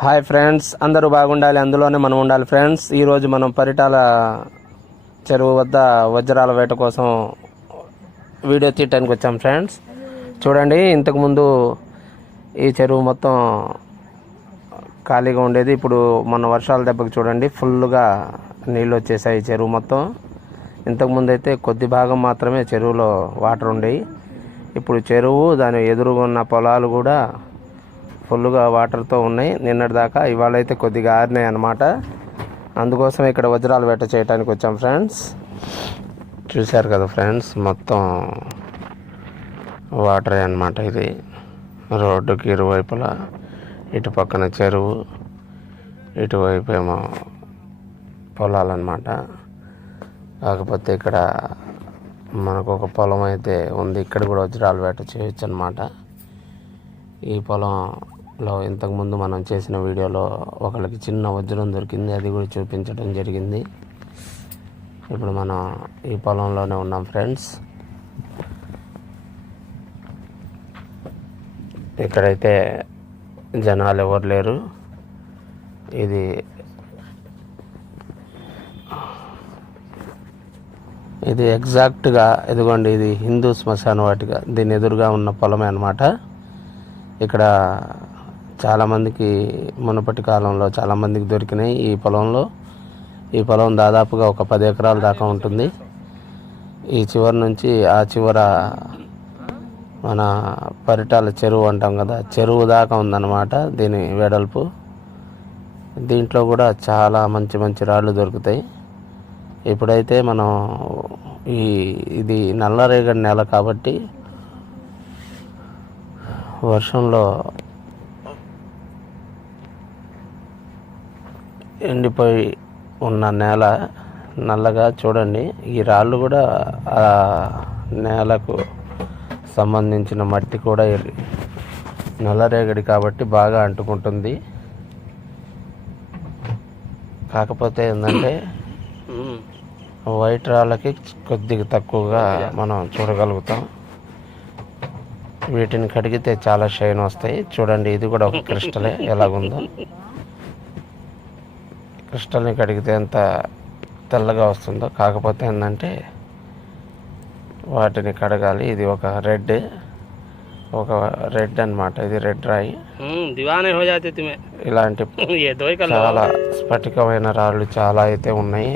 Hi friends అందరూ బాగుండాలి అందులోనే మనం ఉండాలి. ఫ్రెండ్స్ ఈరోజు మనం పరిటాల చెరువు వద్ద వజ్రాల వేట కోసం వీడియో తీయటానికి వచ్చాం ఫ్రెండ్స్. చూడండి ఇంతకుముందు ఈ చెరువు మొత్తం ఖాళీగా ఉండేది. ఇప్పుడు మన వర్షాల దెబ్బకి చూడండి ఫుల్గా నీళ్ళు వచ్చేసాయి ఈ చెరువు మొత్తం. ఇంతకుముందు అయితే కొద్ది భాగం మాత్రమే చెరువులో వాటర్ ఉండేవి. ఇప్పుడు చెరువు దాని ఎదురుగా ఉన్న పొలాలు కూడా ఫుల్గా వాటర్తో ఉన్నాయి. నిన్నటి దాకా ఇవాళ అయితే కొద్దిగా ఆరినాయి అనమాట అందుకోసం ఇక్కడ వజ్రాల వేట చేయడానికి వచ్చాం ఫ్రెండ్స్. చూశారు కదా ఫ్రెండ్స్ మొత్తం వాటరే అన్నమాట ఇది. రోడ్డుకి ఇరువైపులా ఇటు పక్కన చెరువు ఇటువైపు ఏమో పొలాలన్నమాట. కాకపోతే ఇక్కడ మనకు ఒక పొలం అయితే ఉంది. ఇక్కడ కూడా వజ్రాలు వేట చేయొచ్చు అనమాట ఈ పొలం లో ఇంతకుముందు మనం చేసిన వీడియోలో ఒకళ్ళకి చిన్న వజ్రం దొరికింది అది కూడా చూపించడం జరిగింది. ఇప్పుడు మనం ఈ పొలంలోనే ఉన్నాం ఫ్రెండ్స్. ఇక్కడైతే జనాలు ఎవరు లేరు. ఇది ఇది ఎగ్జాక్ట్గా ఇదిగోండి ఇది హిందూ శ్మశాన వాటిక. దీని ఎదురుగా ఉన్న పొలమే అనమాట ఇక్కడ చాలామందికి మునపటి కాలంలో చాలామందికి దొరికినాయి ఈ పొలంలో. ఈ పొలం దాదాపుగా ఒక పది ఎకరాల దాకా ఉంటుంది. ఈ చివరి నుంచి ఆ చివర మన పరిటాల చెరువు అంటాం కదా చెరువు దాకా ఉందన్నమాట దీని వెడల్పు. దీంట్లో కూడా చాలా మంచి మంచి రాళ్ళు దొరుకుతాయి. ఇప్పుడైతే మనం ఈ ఇది నల్లరేగడి నెల కాబట్టి వర్షంలో ఎండిపోయి ఉన్న నేల నల్లగా చూడండి. ఈ రాళ్ళు కూడా ఆ నేలకు సంబంధించిన మట్టి కూడా నల్లరేగడి కాబట్టి బాగా అంటుకుంటుంది. కాకపోతే ఏంటంటే వైట్ రాళ్ళకి కొద్దిగా తక్కువగా మనం చూడగలుగుతాం. వీటిని కడిగితే చాలా షైన్ వస్తాయి. చూడండి ఇది కూడా ఒక క్రిస్టలే. ఎలాగుందో. క్రిస్టల్ని కడిగితే ఎంత తెల్లగా వస్తుందో. కాకపోతే ఏంటంటే వాటిని కడగాలి. ఇది ఒక రెడ్ ఒక రెడ్ అనమాట ఇది రెడ్ రాయి. ఇలాంటి చాలా స్ఫటికమైన రాళ్ళు చాలా అయితే ఉన్నాయి.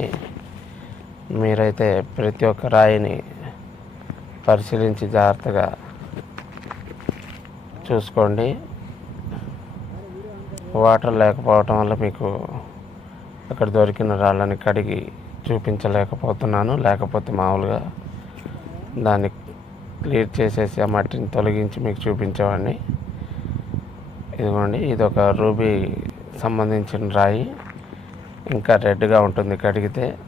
మీరైతే ప్రతి ఒక్క రాయిని పరిశీలించి జాగ్రత్తగా చూసుకోండి. వాటర్ లేకపోవటం వల్ల మీకు అక్కడ దొరికిన రాళ్ళని కడిగి చూపించలేకపోతున్నాను. లేకపోతే మామూలుగా దాన్ని క్లియర్ చేసేసి ఆ మట్టిని తొలగించి మీకు చూపించేవాడిని. ఇదిగోండి ఇది ఒక రూబీ సంబంధించిన రాయి. ఇంకా రెడ్గా ఉంటుంది కడిగితే.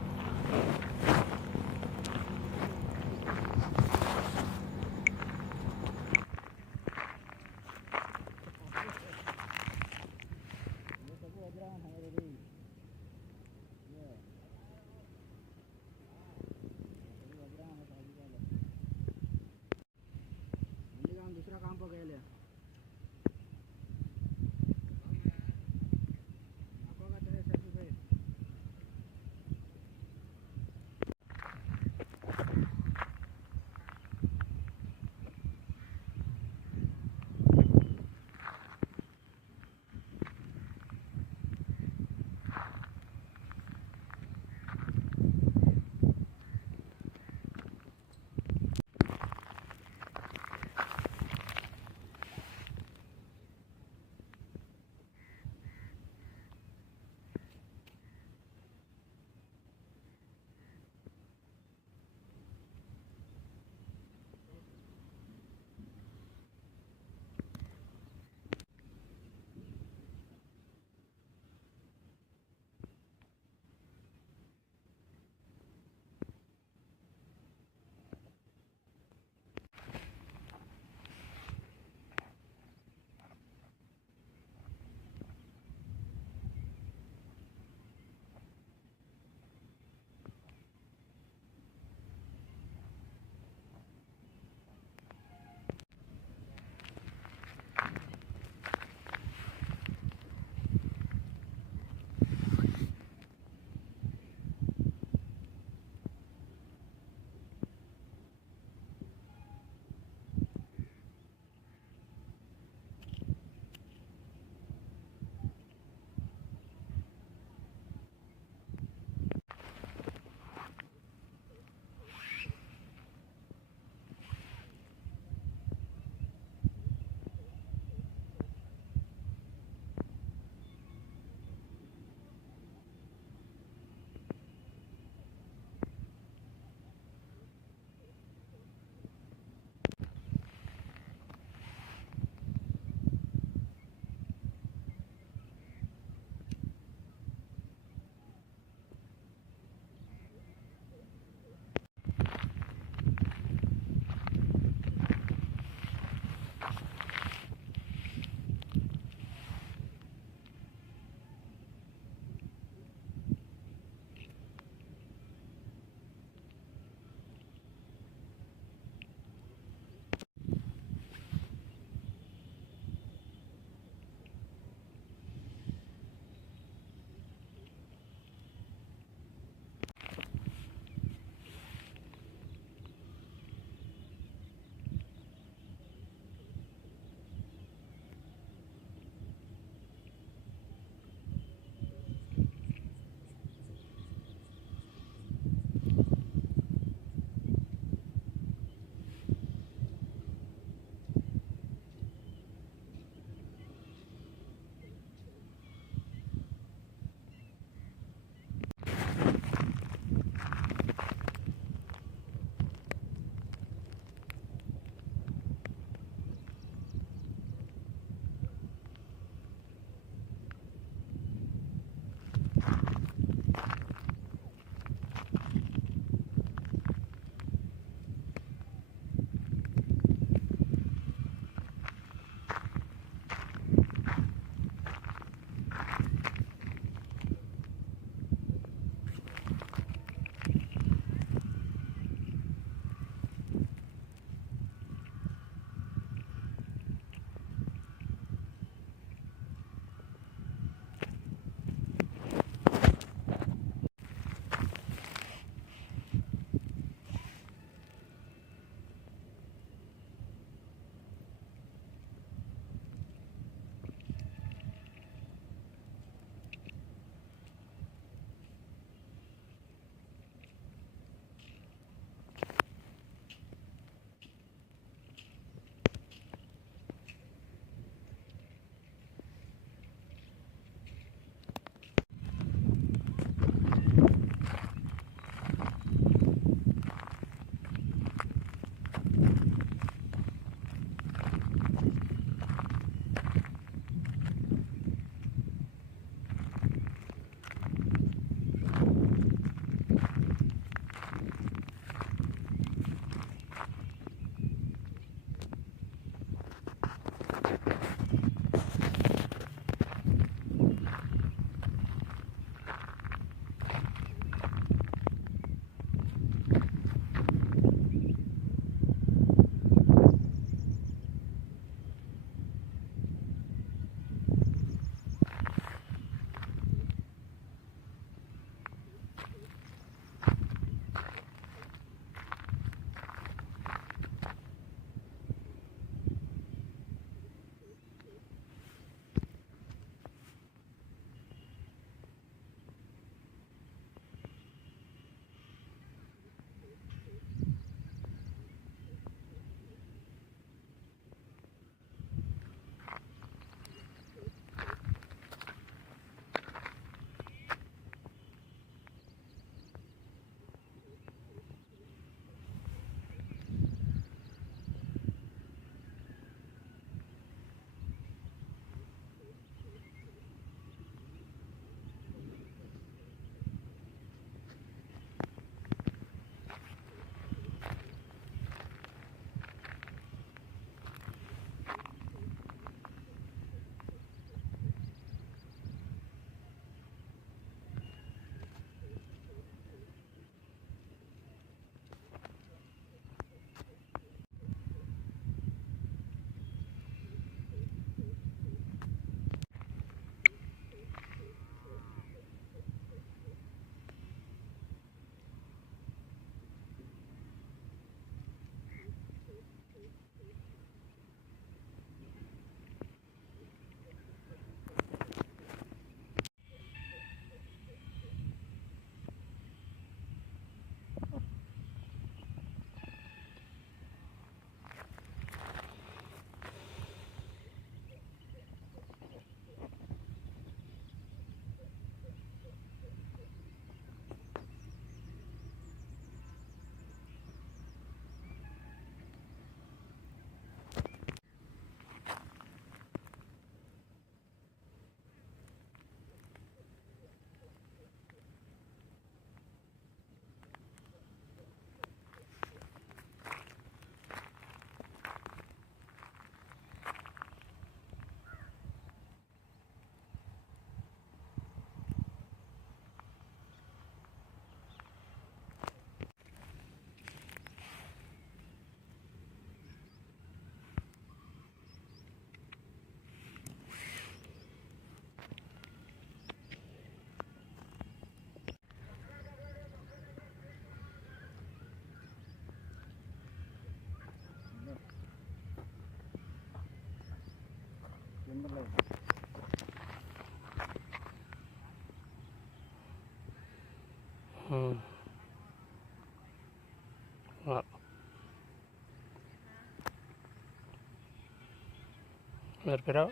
मेरे पे आओ